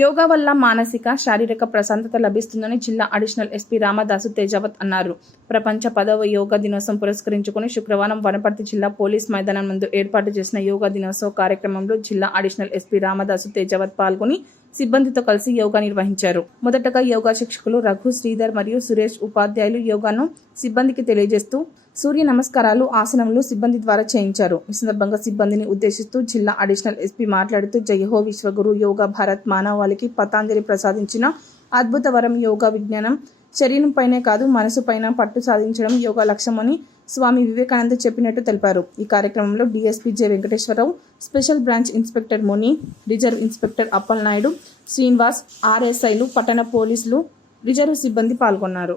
యోగా వల్ల మానసిక శారీరక ప్రశాంతత లభిస్తుందని జిల్లా అడిషనల్ ఎస్పీ రామదాసు తేజావత్ అన్నారు. ప్రపంచ పదవ యోగా దినోత్సవం పురస్కరించుకుని శుక్రవారం వనపర్తి జిల్లా పోలీస్ మైదానం ముందు ఏర్పాటు చేసిన యోగా దినోత్సవ కార్యక్రమంలో జిల్లా అడిషనల్ ఎస్పీ రామదాసు తేజావత్ పాల్గొని సిబ్బందితో కలిసి యోగా నిర్వహించారు. మొదటగా యోగా శిక్షకులు రఘు శ్రీధర్ మరియు సురేష్ ఉపాధ్యాయులు యోగాను సిబ్బందికి తెలియజేస్తూ సూర్య నమస్కారాలు ఆసనములు సిబ్బంది ద్వారా చేయించారు. ఈ సందర్భంగా సిబ్బందిని ఉద్దేశిస్తూ జిల్లా అడిషనల్ ఎస్పీ మాట్లాడుతూ జయహో విశ్వగురు యోగా భారత్ మానవాళికి పతాంజలి ప్రసాదించిన అద్భుత వరం యోగా విజ్ఞానం శరీరం పైనే కాదు మనసు పైన పట్టు సాధించడం యోగా లక్ష్యమని స్వామి వివేకానంద చెప్పినట్టు తెలిపారు. ఈ కార్యక్రమంలో DSP J Venkateswararao special branch inspector Muni reserve inspector Appal Naidu Srinivas ఆర్ఎస్ఐలు పట్టణ పోలీసులు రిజర్వ్ సిబ్బంది పాల్గొన్నారు.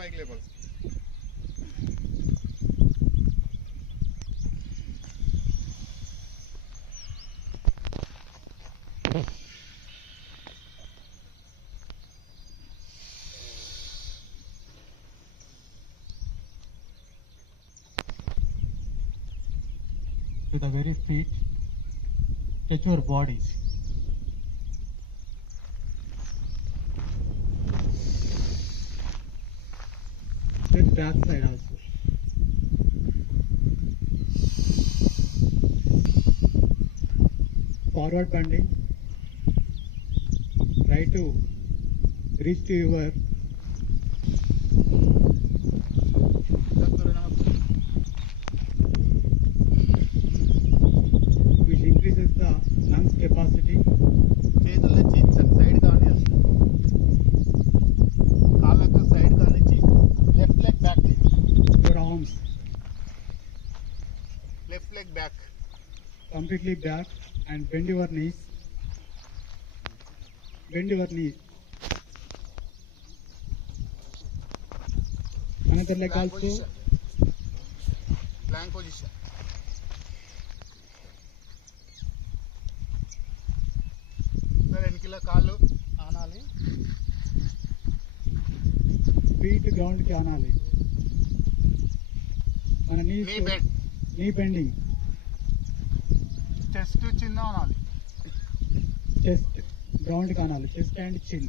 spike levels. With the very feet, touch your bodies. Back side also. Forward bending. Try to reach to your Left leg back completely back and bend your knees. Bend your knee. Another leg plank also. Position plank position sir వెనకిల కాళ్ళు ఆనాలి Feet ground కి ఆనాలి మన నీ knees bed knee bending. Chest చిన్న అనాలి. Chest ground కానాలి. Chest and chin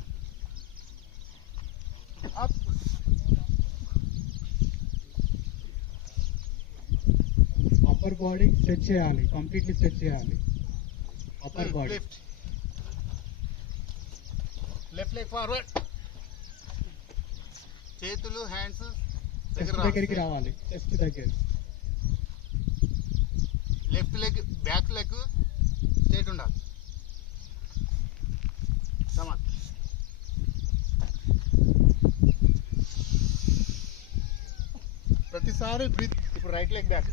upper body stretch చేయాలి. Completely stretch చేయాలి. Upper body left leg forward చేతులు hands దగ్గరికి రావాలి. చెస్ట్ దగ్గరికి. Left leg back leg straight ఉండాలి. సమాన్ ప్రతిసారి బ్రీత్ ఇప్పుడు రైట్ లెగ్ బ్యాక్.